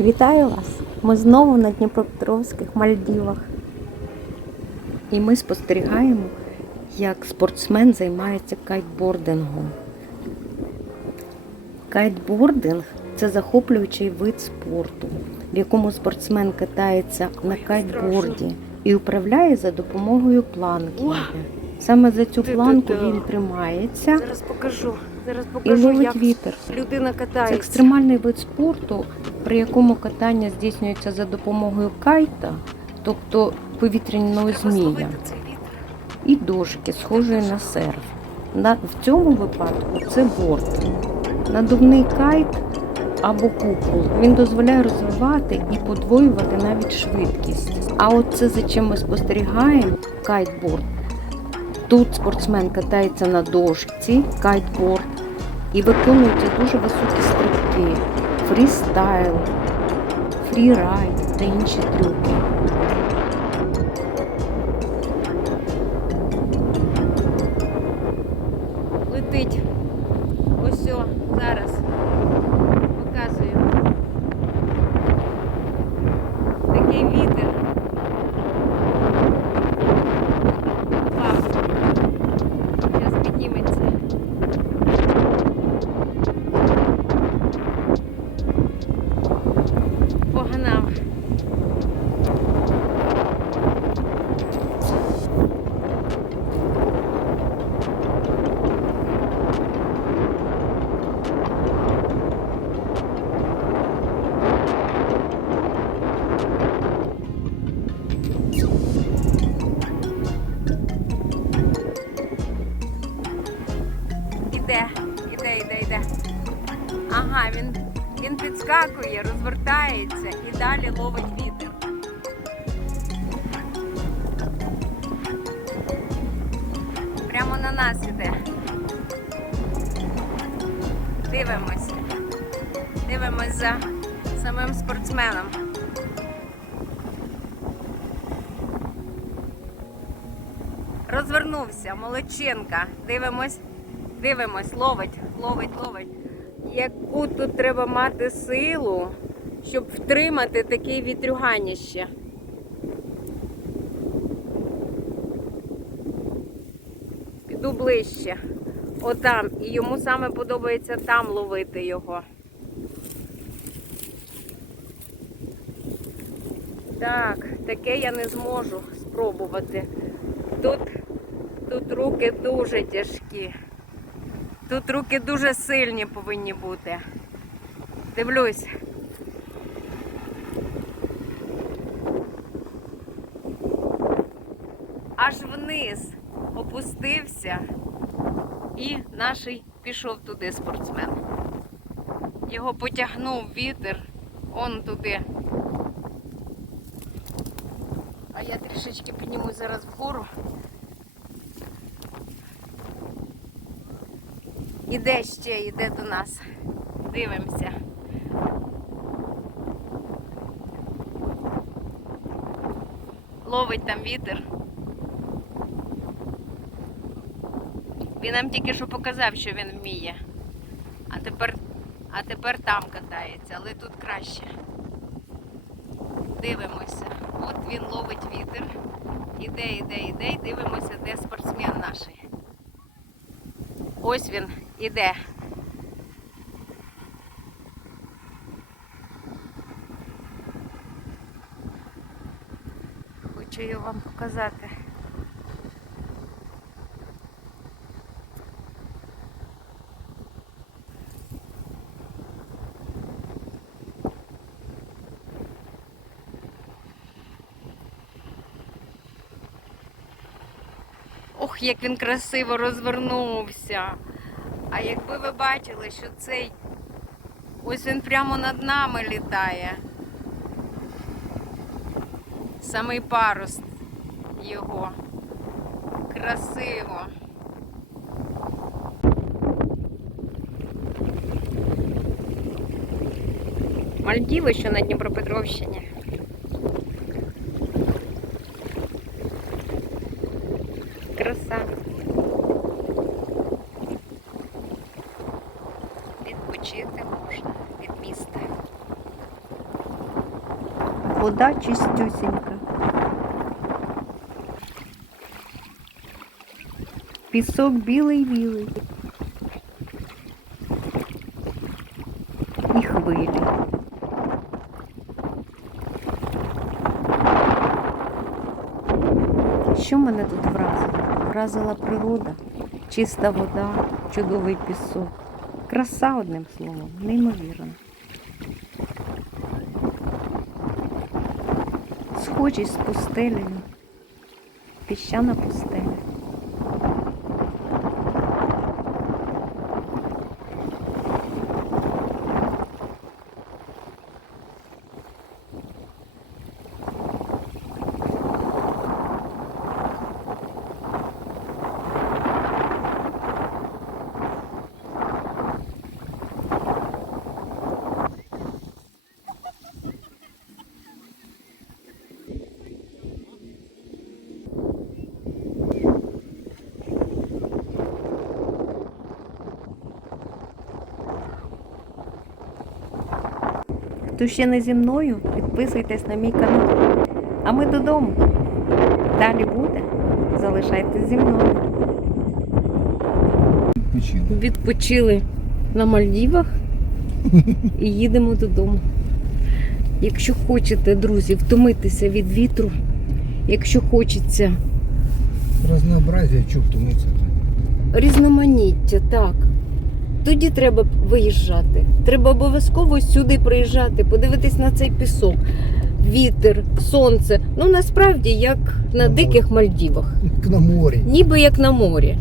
Вітаю вас! Ми знову на Дніпропетровських Мальдівах. І ми спостерігаємо, як спортсмен займається кайтбордингом. Кайтбординг це захоплюючий вид спорту, в якому спортсмен катається на кайтборді і управляє за допомогою планки. Саме за цю планку він тримається Зараз покажу. Зараз і покажу, ловить як вітер. людина Це екстремальний вид спорту, при якому катання здійснюється за допомогою кайта, тобто повітряного змія, і дошки, схожої на серф. На, в цьому випадку це борт. Надувний кайт або купол. Він дозволяє розвивати і подвоювати навіть швидкість. А от це за чим ми спостерігаємо кайтборд. Тут спортсмен катається на дошці, кайтборд, і виконуєте дуже високі стрибки, фрістайл, фрірайд та інші трюки. Летить. Ось все. зараз. Показую. Підскакує, розвертається і далі ловить вітер. Прямо на нас іде. Дивимось. Дивимось за самим спортсменом. Розвернувся, молодчинка. Дивимось, дивимось, ловить, ловить, ловить. Яку тут треба мати силу, щоб втримати таке вітрюганіще. Піду ближче. Отам. І йому саме подобається там ловити його. Так, таке я не зможу спробувати. Тут, тут руки дуже тяжкі. Тут руки дуже сильні повинні бути. Дивлюсь. Аж вниз опустився і наший пішов туди спортсмен. Його потягнув вітер, он туди. А я трішечки піднімусь зараз вгору. Іде ще, іде до нас. Дивимося. Ловить там вітер. Він нам тільки що показав, що він вміє. А тепер, а тепер там катається, але тут краще. Дивимося. От він ловить вітер. Іде, іде, іде, і дивимося, де спортсмен наш. Ось він іде. Хочу його вам показати. Ох, як він красиво розвернувся. А якби ви бачили, що цей ось він прямо над нами літає. Самий парус його. Красиво. Мальдіви, що на Дніпропетровщині. Краса. Відпочити можна від міста. Вода чистюсінька. Пісок білий-білий. І хвилі. Що мене тут вразило? Вразила природа, чиста вода, чудовий пісок. Краса, одним словом, неймовірно. Схожість з пустелею, піщана пустеля. Хто ще не зі мною, підписуйтесь на мій канал. А ми додому. Далі буде. Залишайтесь зі мною. Відпочили. Відпочили на Мальдівах і їдемо додому. Якщо хочете, друзі, втомитися від вітру, якщо хочеться Разнообразие, чого втомитися. різноманіття, так. Тоді треба виїжджати. Треба обов'язково сюди приїжджати, подивитись на цей пісок, вітер, сонце. Ну насправді як на диких Мальдівах, Як на морі. ніби як на морі.